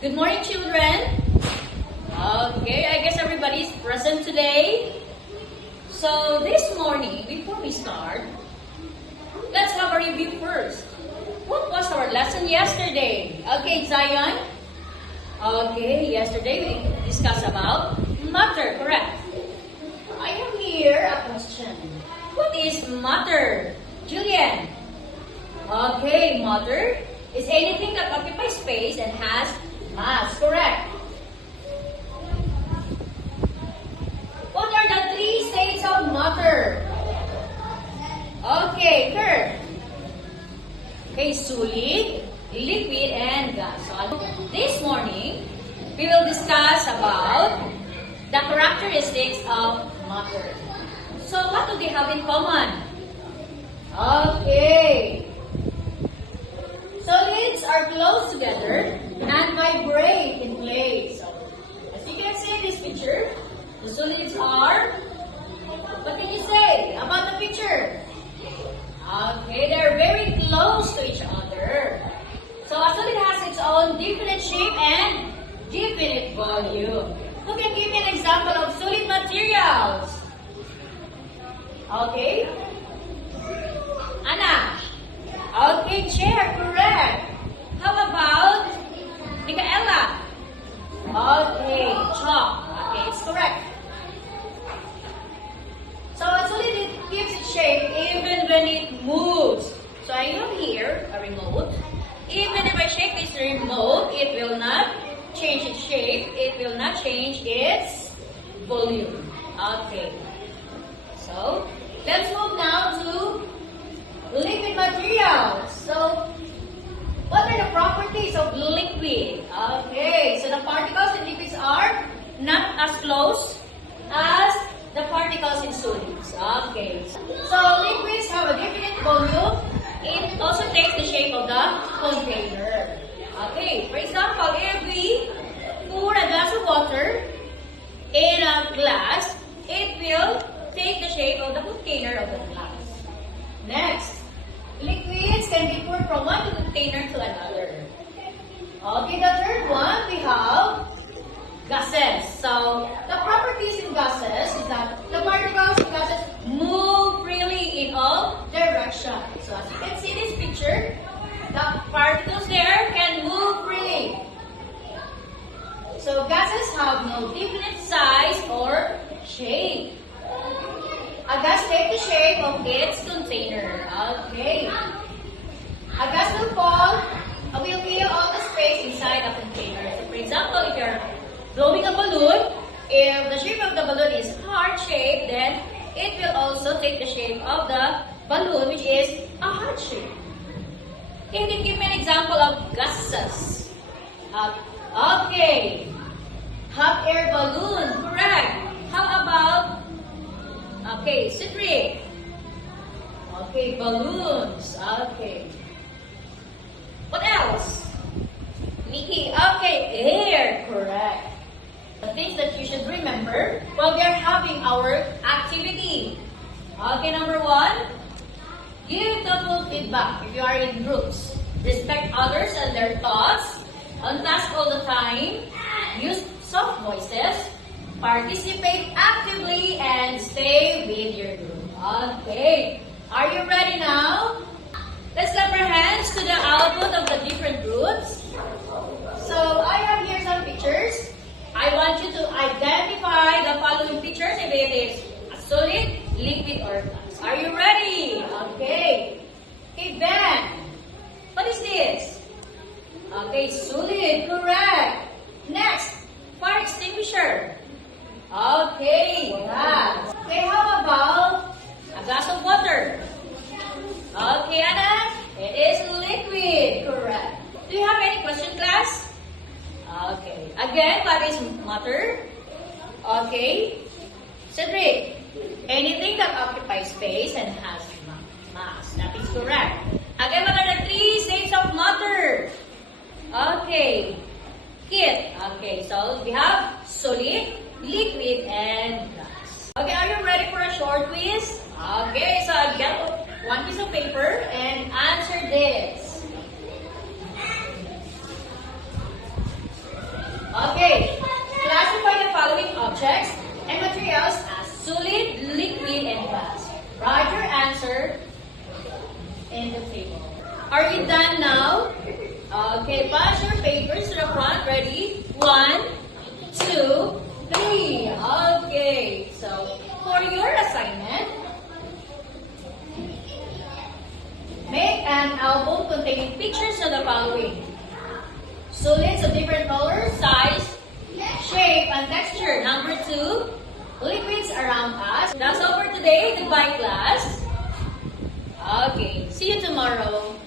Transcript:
Good morning, children. Okay, I guess everybody's present today. So this morning, before we start, let's have a review first. What was our lesson yesterday? Okay, Zion. Okay, yesterday we discussed about matter, correct? I have here a question. What is matter? Julian. Okay, matter is anything that occupies space and has mass, correct? What are the three states of matter? Okay, Kurt. Okay, solid, liquid, and gas. So this morning, we will discuss about the characteristics of matter. So what do they have in common? Okay. Solids are close together and vibrate in place. So, as you can see in this picture, the solids are, what can you say about the picture? Okay, they're very close to each other. So a solid has its own definite shape and definite volume. Who can give me an example of solid materials? Okay. Anna. Okay, chair, correct. How about Michaela? Okay, chalk. Okay, it's correct. So a solid, it keeps its shape even when it moves. So I have here a remote. Even if I shake this remote, it will not change its shape. It will not change its volume. Okay. So let's move now to liquid materials. So what are the properties of liquid? Okay, so the particles in liquids are not as close as the particles in solids. Okay, so liquids have a definite volume. It also takes the shape of the container. Okay, for example, if we pour a glass of water in a glass, it will take the shape of the container of the glass. Next, liquids can be poured from one container to another. Okay, the third one, we have gases. So, the properties in gases is that the particles in gases move freely in all directions. So, as you can see in this picture, the particles there can move freely. So, gases have no definite size or shape. A gas takes the shape of its container. Okay. A gas will fill all the space inside a container. So for example, if you're blowing a balloon, if the shape of the balloon is heart-shaped, then it will also take the shape of the balloon, which is a heart shape. Can you give me an example of gases? Okay. Hot air balloon, correct. How about okay, Cedric. Okay, balloons. Okay. What else? Nikki. Okay, air. Correct. The things that you should remember while we are having our activity. Okay, number one, give thoughtful feedback if you are in groups. Respect others and their thoughts. On task all the time. Use soft voices. Participate actively and stay with your group. Okay. Are you ready now? Let's clap our hands to the output of the different groups. So I have here some pictures. I want you to identify the following pictures if it is a solid, liquid, or gas. Are you ready? Okay. Okay, Ben. What is this? Okay, solid. Correct. Next, fire extinguisher. Okay, gas. Okay, how about a glass of water? Okay, Anna, it is liquid. Correct. Do you have any question, class? Okay. Again, what is matter? Okay. Cedric, anything that occupies space and has mass. That is correct. Again, what are the three states of matter? Okay. Kit. Okay, so we have solid, liquid, and gas. Okay, are you ready for a short quiz? Okay, so get one piece of paper and answer this. Are you done now? Okay, pass your papers to the front. Ready? 1, 2, 3. Okay, so for your assignment, make an album containing pictures of the following: solids of different colors, size, shape, and texture. Number 2, liquids around us. That's all for today. Goodbye, class. Okay, see you tomorrow.